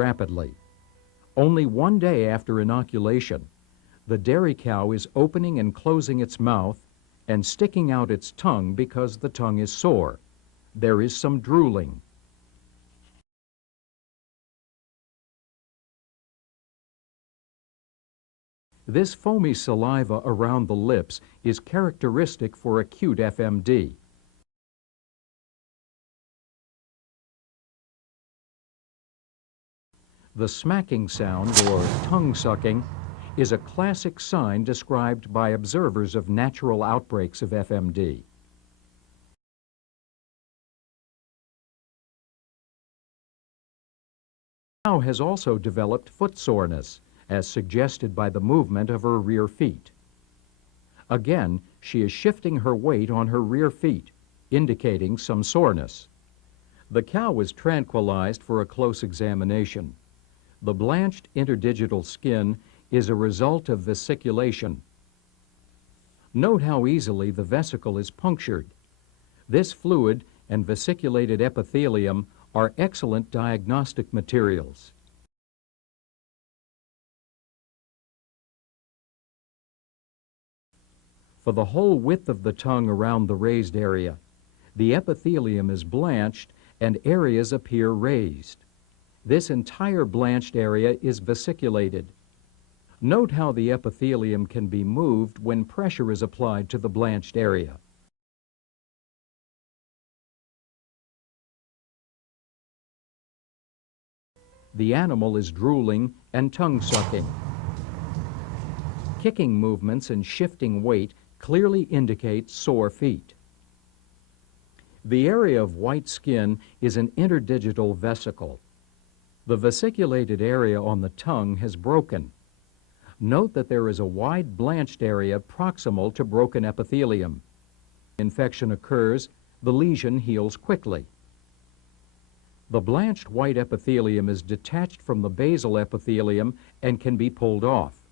rapidly. Only one day after inoculation, the dairy cow is opening and closing its mouth and sticking out its tongue because the tongue is sore. There is some drooling. This foamy saliva around the lips is characteristic for acute FMD. The smacking sound, or tongue sucking, is a classic sign described by observers of natural outbreaks of FMD. The cow has also developed foot soreness, as suggested by the movement of her rear feet. Again, she is shifting her weight on her rear feet, indicating some soreness. The cow was tranquilized for a close examination. The blanched interdigital skin is a result of vesiculation. Note how easily the vesicle is punctured. This fluid and vesiculated epithelium are excellent diagnostic materials. For the whole width of the tongue around the raised area, the epithelium is blanched and areas appear raised. This entire blanched area is vesiculated. Note how the epithelium can be moved when pressure is applied to the blanched area. The animal is drooling and tongue-sucking. Kicking movements and shifting weight clearly indicate sore feet. The area of white skin is an interdigital vesicle. The vesiculated area on the tongue has broken. Note that there is a wide blanched area proximal to broken epithelium. Infection occurs, the lesion heals quickly. The blanched white epithelium is detached from the basal epithelium and can be pulled off.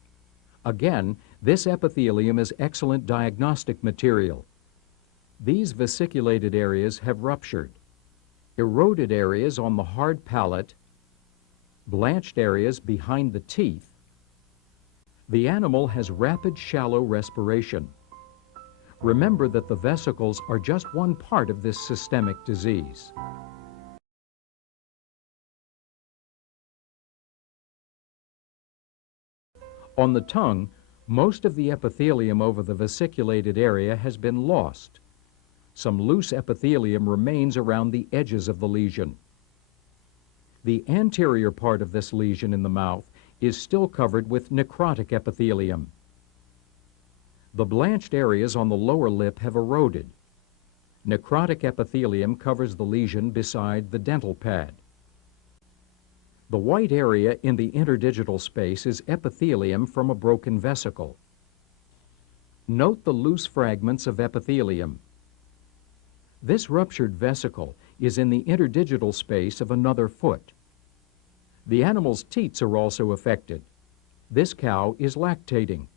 Again, this epithelium is excellent diagnostic material. These vesiculated areas have ruptured. Eroded areas on the hard palate, blanched areas behind the teeth. The animal has rapid, shallow respiration. Remember that the vesicles are just one part of this systemic disease. On the tongue, most of the epithelium over the vesiculated area has been lost. Some loose epithelium remains around the edges of the lesion. The anterior part of this lesion in the mouth is still covered with necrotic epithelium. The blanched areas on the lower lip have eroded. Necrotic epithelium covers the lesion beside the dental pad. The white area in the interdigital space is epithelium from a broken vesicle. Note the loose fragments of epithelium. This ruptured vesicle is in the interdigital space of another foot. The animal's teats are also affected. This cow is lactating.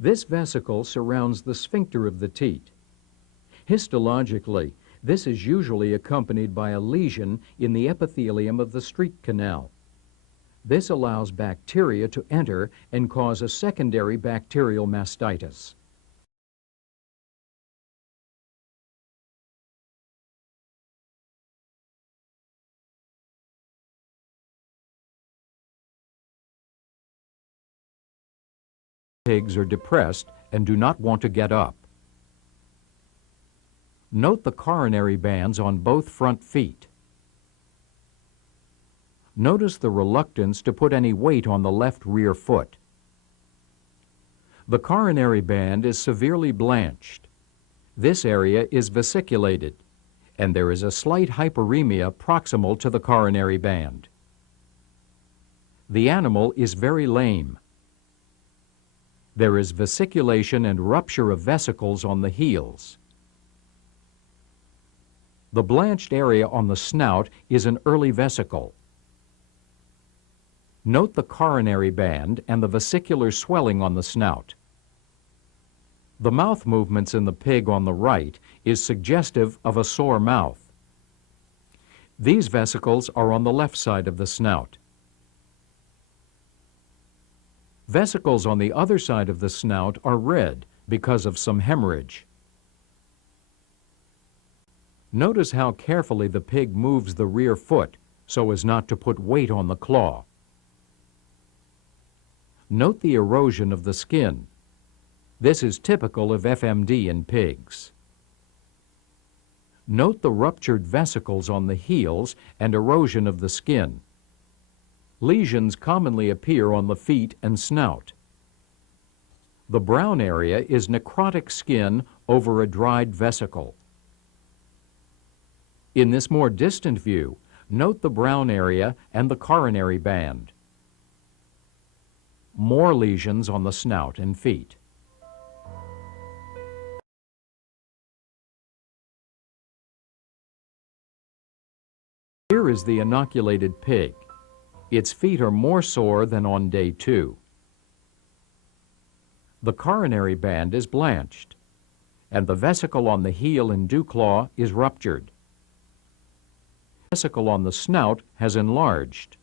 This vesicle surrounds the sphincter of the teat. Histologically, this is usually accompanied by a lesion in the epithelium of the street canal. This allows bacteria to enter and cause a secondary bacterial mastitis. Pigs are depressed and do not want to get up. Note the coronary bands on both front feet. Notice the reluctance to put any weight on the left rear foot. The coronary band is severely blanched. This area is vesiculated, and there is a slight hyperemia proximal to the coronary band. The animal is very lame. There is vesiculation and rupture of vesicles on the heels. The blanched area on the snout is an early vesicle. Note the coronary band and the vesicular swelling on the snout. The mouth movements in the pig on the right is suggestive of a sore mouth. These vesicles are on the left side of the snout. Vesicles on the other side of the snout are red because of some hemorrhage. Notice how carefully the pig moves the rear foot so as not to put weight on the claw. Note the erosion of the skin. This is typical of FMD in pigs. Note the ruptured vesicles on the heels and erosion of the skin. Lesions commonly appear on the feet and snout. The brown area is necrotic skin over a dried vesicle. In this more distant view, note the brown area and the coronary band. More lesions on the snout and feet. Here is the inoculated pig. Its feet are more sore than on day 2. The coronary band is blanched, and the vesicle on the heel and dew claw is ruptured. The vesicle on the snout has enlarged.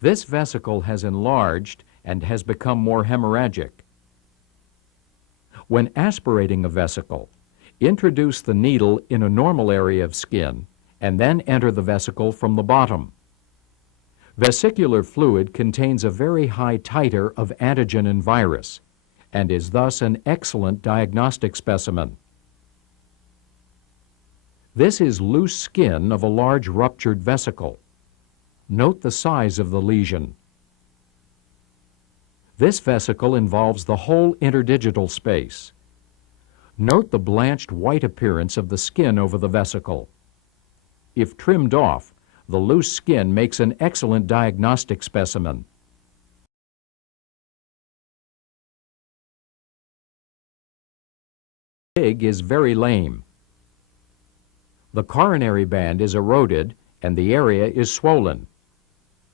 This vesicle has enlarged and has become more hemorrhagic. When aspirating a vesicle, introduce the needle in a normal area of skin and then enter the vesicle from the bottom. Vesicular fluid contains a very high titer of antigen and virus and is thus an excellent diagnostic specimen. This is loose skin of a large ruptured vesicle. Note the size of the lesion. This vesicle involves the whole interdigital space. Note the blanched white appearance of the skin over the vesicle. If trimmed off, the loose skin makes an excellent diagnostic specimen. The pig is very lame. The coronary band is eroded and the area is swollen.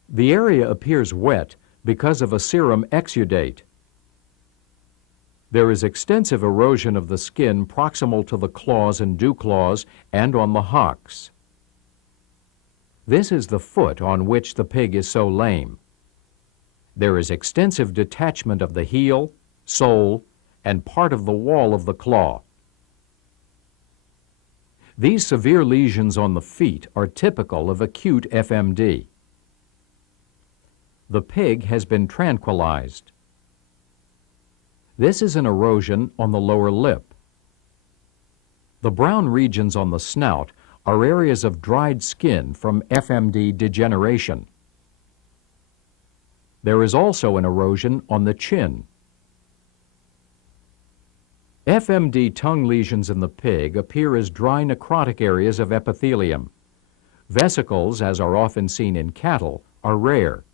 The area appears wet because of a serum exudate. There is extensive erosion of the skin proximal to the claws and dew claws and on the hocks. This is the foot on which the pig is so lame. There is extensive detachment of the heel, sole, and part of the wall of the claw. These severe lesions on the feet are typical of acute FMD. The pig has been tranquilized. This is an erosion on the lower lip. The brown regions on the snout are areas of dried skin from FMD degeneration. There is also an erosion on the chin. FMD tongue lesions in the pig appear as dry necrotic areas of epithelium. Vesicles, as are often seen in cattle, are rare.